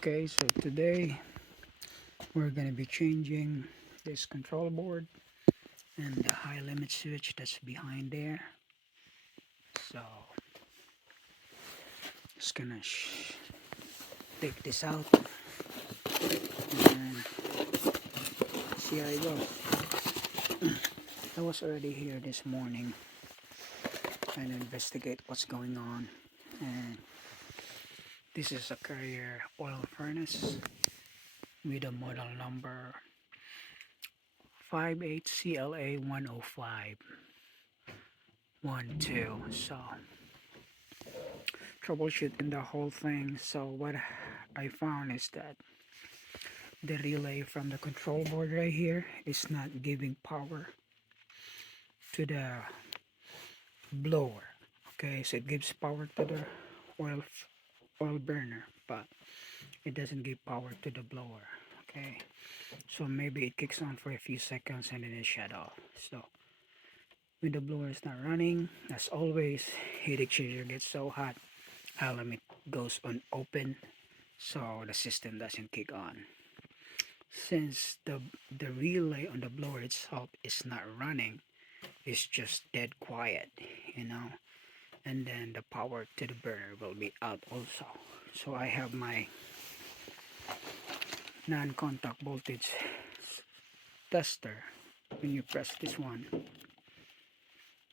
Okay, so today we're gonna be changing this control board and the high limit switch that's behind there. So just gonna take this out and see how it goes. I was already here this morning trying to investigate what's going on, and this is a Carrier oil furnace with a model number 58CLA10512. So troubleshooting the whole thing. So what I found is that the relay from the control board right here is not giving power to the blower. Okay, so it gives power to the oil oil burner, but it doesn't give power to the blower. Okay, so maybe it kicks on for a few seconds and then it shut off. So when the blower is not running, as always, heat exchanger gets so hot, high limit goes on open, so the system doesn't kick on. Since the relay on the blower itself is not running, it's just dead quiet, you know, and then the power to the burner will be out also. So I have my non-contact voltage tester. When you press this one,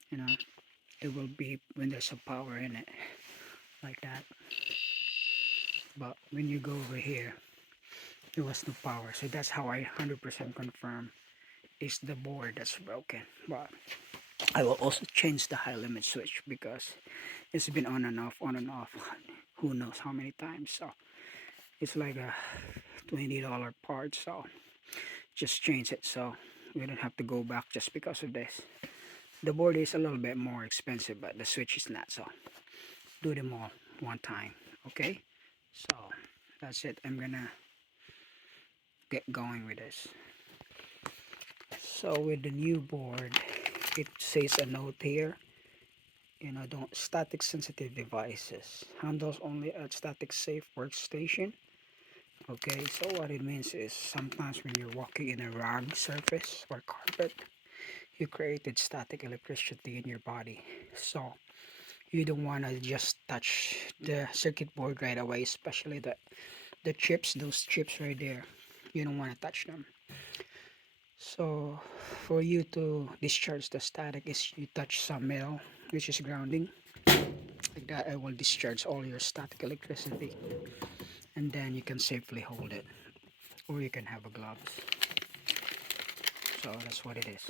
you know, it will beep when there's a power in it, like that. But when you go over here, there was no power. So that's how I 100% confirm it's the board that's broken. But I will also change the high limit switch because it's been on and off, who knows how many times. So it's like a $20 part, so just change it so we don't have to go back just because of this. The board is a little bit more expensive, but the switch is not, so do them all one time. Okay, so that's it. I'm gonna get going with this. So with the new board, it says a note here, don't static sensitive devices, handles only a static safe workstation. Okay, so what it means is sometimes when you're walking in a rug surface or carpet, you created static electricity in your body. So you don't want to just touch the circuit board right away, especially the chips, those chips right there. You don't want to touch them. So for you to discharge the static is you touch some metal, which is grounding. Like that, it will discharge all your static electricity, and then you can safely hold it, or you can have a gloves. So that's what it is.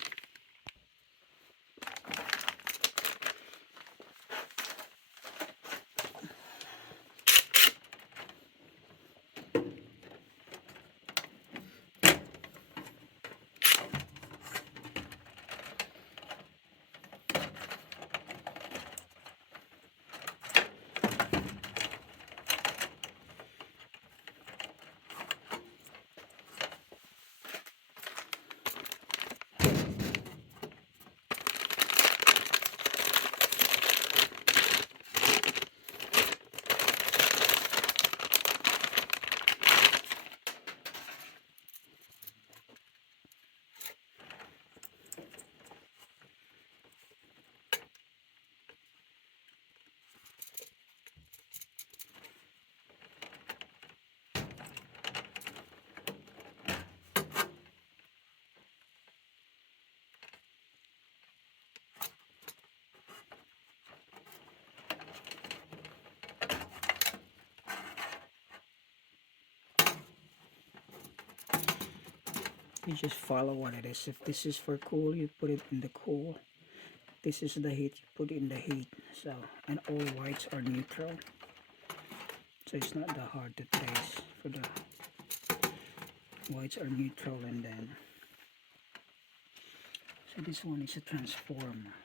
You just follow what it is. If this is for cool, you put it in the cool. This is the heat, you put it in the heat. So, and all whites are neutral. So it's not that hard to trace. For the whites are neutral, and then so this one is a transformer.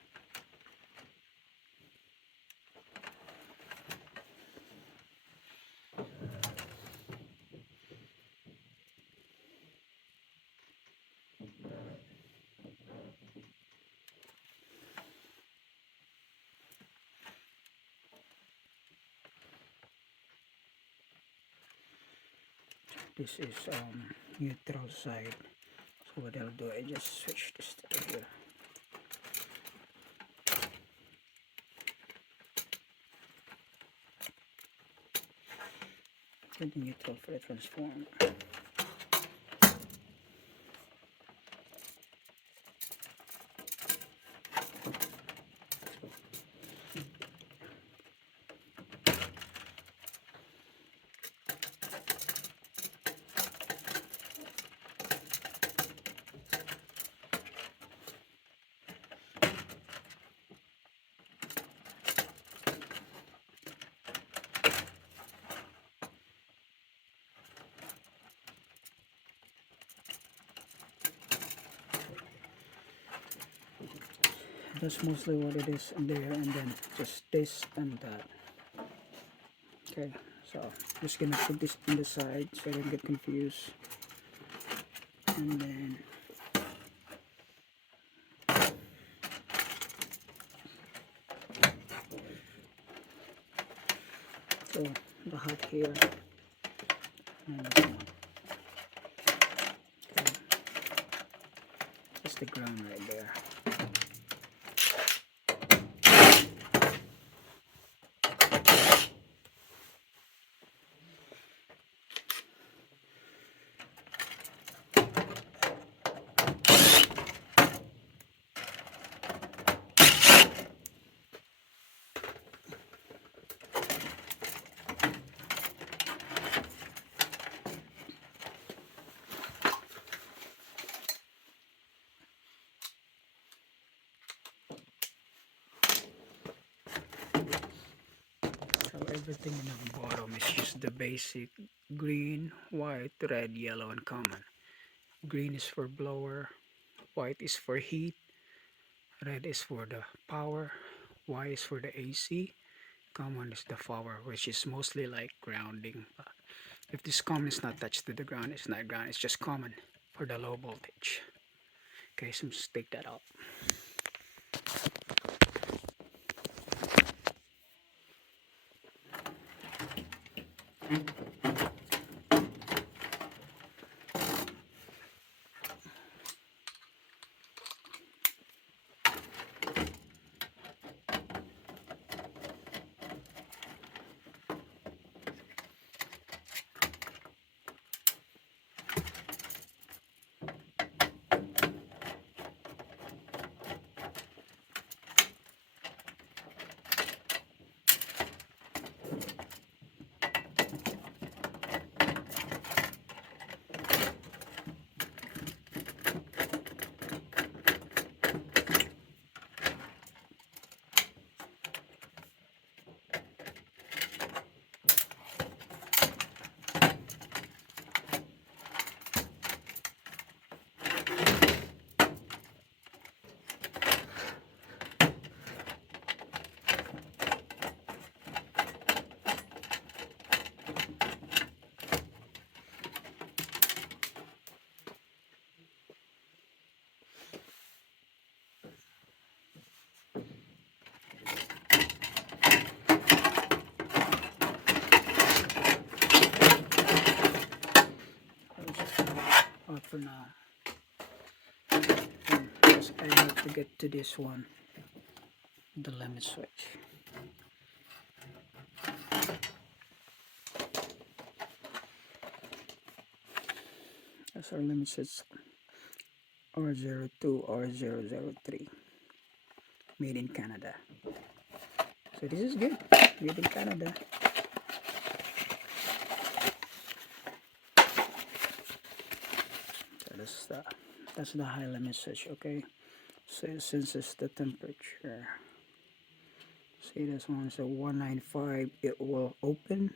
This is neutral side. So what I'll do, I just switch this to here. The neutral for the transformer. That's mostly what it is in there, and then just this and that. Okay, so just gonna put this on the side so I don't get confused, and then so the hot here, and okay, just the ground right there. So everything in the bottom is just the basic green, white, red, yellow, and common. Green is for blower, white is for heat, red is for the power, Y is for the AC, common is the power, which is mostly like grounding. If this common is not touched to the ground, it's not ground, it's just common for the low voltage. Okay, so just take that out. Out for now. Because I have to get to this one, the limit switch. That's our limit switch R02, R003, made in Canada. So this is good, made in Canada. So that's the high limit switch, okay? So it senses the temperature. See this one, so 195, it will open,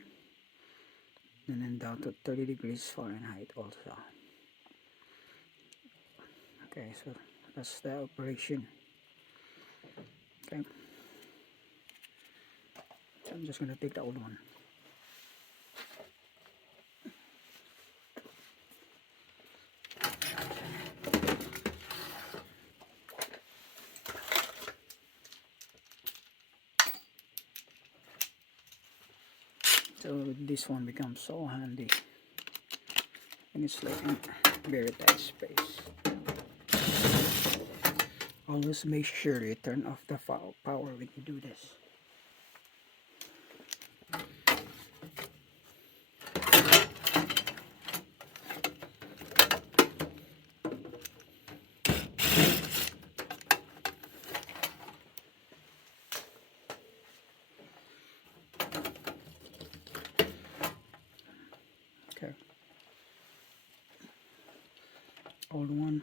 and then down to 30 degrees Fahrenheit also. Okay, so that's the operation. Okay, so I'm just gonna take the old one. So this one becomes so handy. and it's like in very tight space. Always make sure you turn off the power when you do this. Okay. Old one,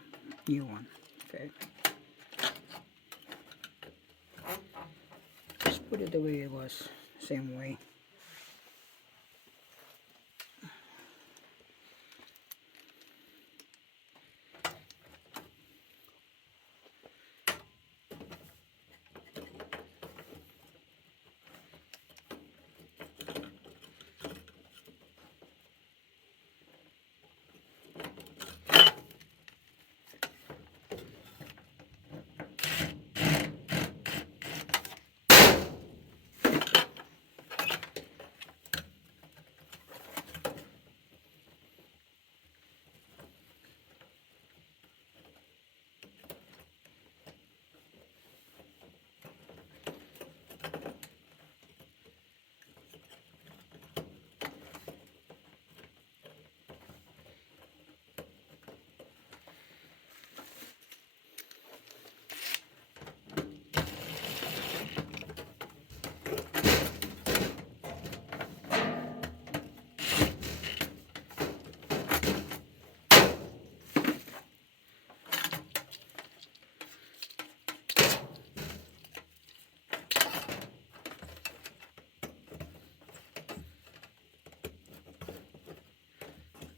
new one. Okay. Just put it the way it was, same way.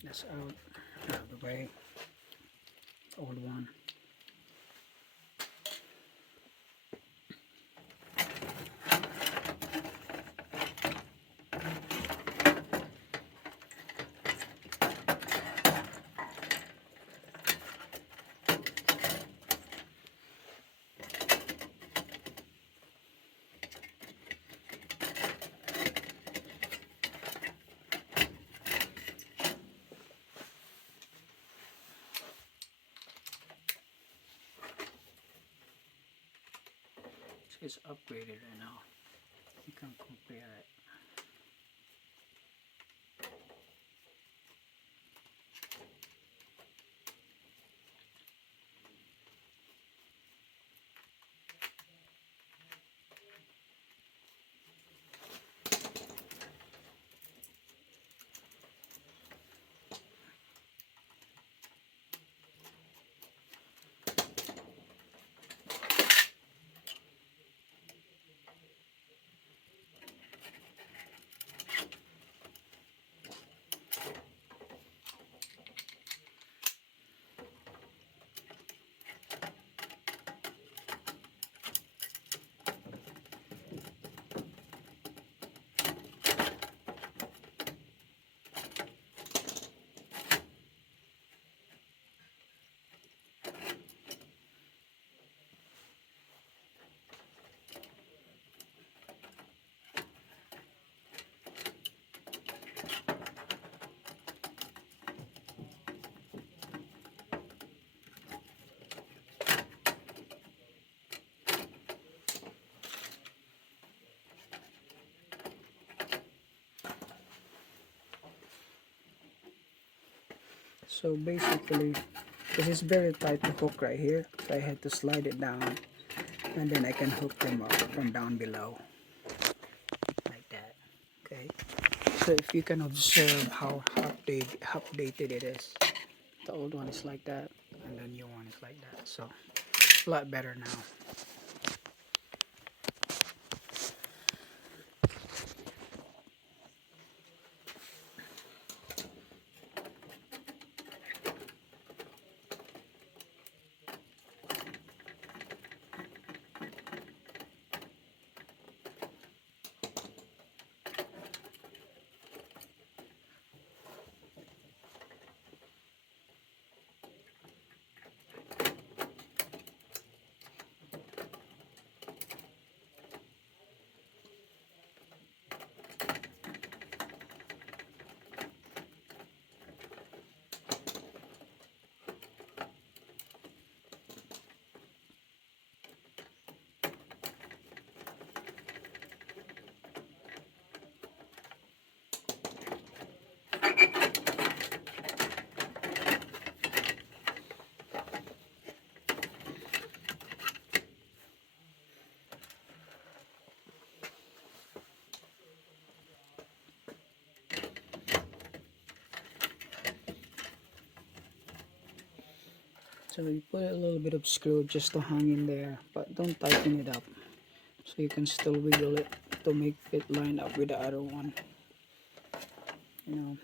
That's out of the way. Old one. It's upgraded right now. You can compare it. So basically, this is very tight to hook right here. So I had to slide it down, and then I can hook them up from down below, like that. Okay. So if you can observe how updated it is, the old one is like that, and the new one is like that. So a lot better now. So you put a little bit of screw just to hang in there, but don't tighten it up. So you can still wiggle it to make it line up with the other one. You know.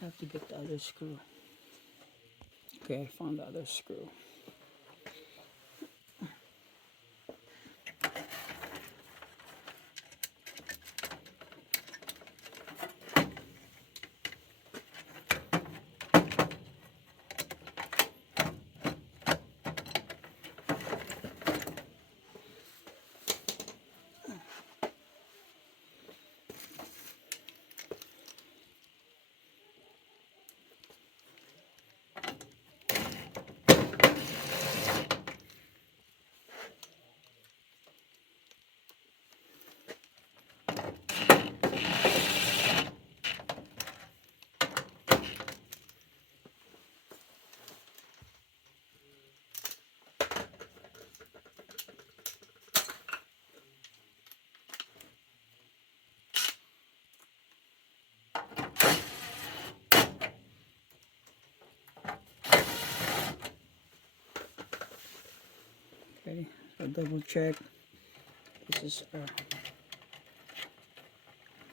I have to get the other screw. Okay, I found the other screw. Okay, so double check. This is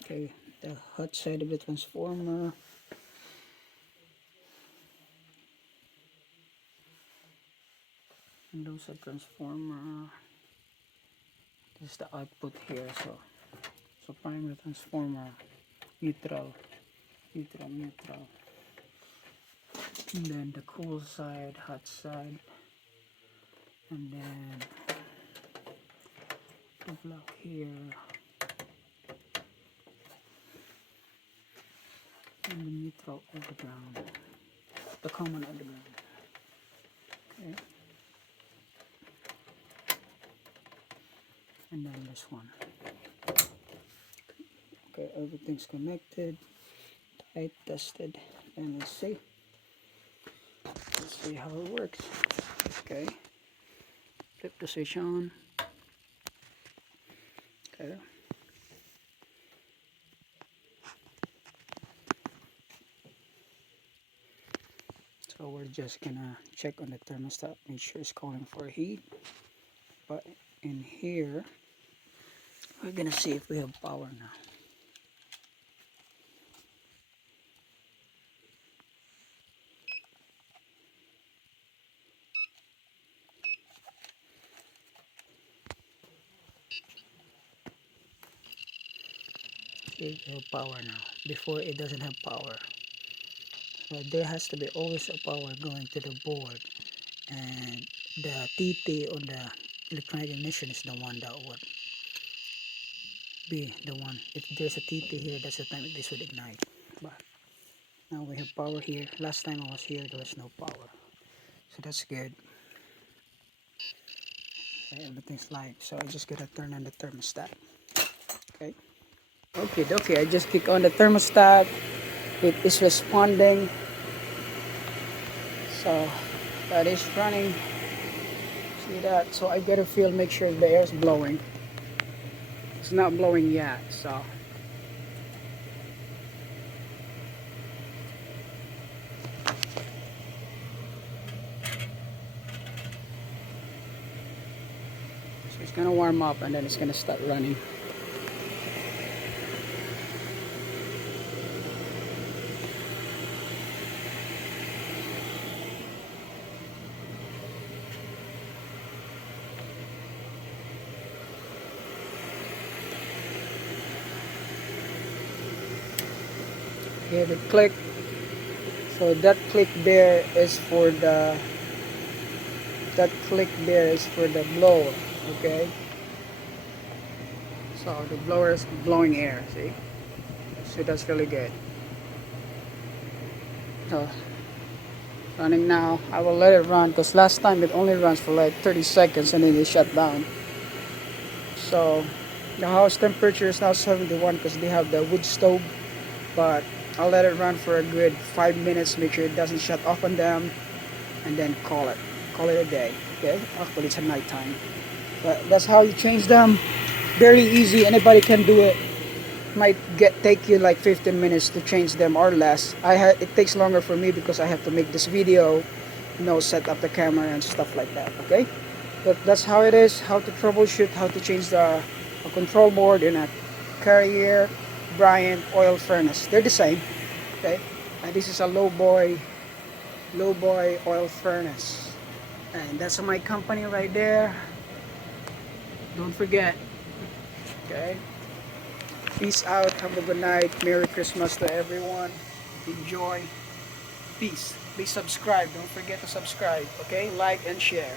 okay, the hot side of the transformer. And those are transformer. This is the output here. So primary transformer, neutral, neutral, neutral. And then the cool side, hot side, and then the block here, and the neutral underground, the common underground. Okay. And then this one. Okay, everything's connected, tight, tested, and let's see how it works. Okay, flip the switch on. Okay. So we're just gonna check on the thermostat, make sure it's calling for heat. But in here, we're gonna see if we have power now. It have power now. Before it doesn't have power. So there has to be always a power going to the board, and the TT on the electronic ignition is the one that would be the one. If there's a TT here, that's the time this would ignite. But now we have power here. Last time I was here, there was no power. So that's good. Okay, everything's live. So I just gotta turn on the thermostat. Okay. Okay, I just click on the thermostat. It is responding. So that is running. See that? So I gotta feel, make sure the air is blowing. It's not blowing yet, so. So it's gonna warm up and then it's gonna start running. hit it click. So that click there is for the blower. Okay, so the blower is blowing air, see, so that's really good. So running now. I will let it run because last time it only runs for like 30 seconds and then it shut down. So the house temperature is now 71 because they have the wood stove, but I'll let it run for a good 5 minutes, make sure it doesn't shut off on them, and then call it a day. Okay, actually it's at night time, but that's how you change them. Very easy, anybody can do it. Might take you like 15 minutes to change them or less. It takes longer for me because I have to make this video, set up the camera and stuff like that. Okay, but that's how it is. How to troubleshoot, how to change a control board in a Carrier Bryant oil furnace. They're the same. Okay, and this is a low boy oil furnace, and that's my company right there. Don't forget. Okay, peace out, have a good night, Merry Christmas to everyone, enjoy, peace. Please subscribe, don't forget to subscribe. Okay, like and share.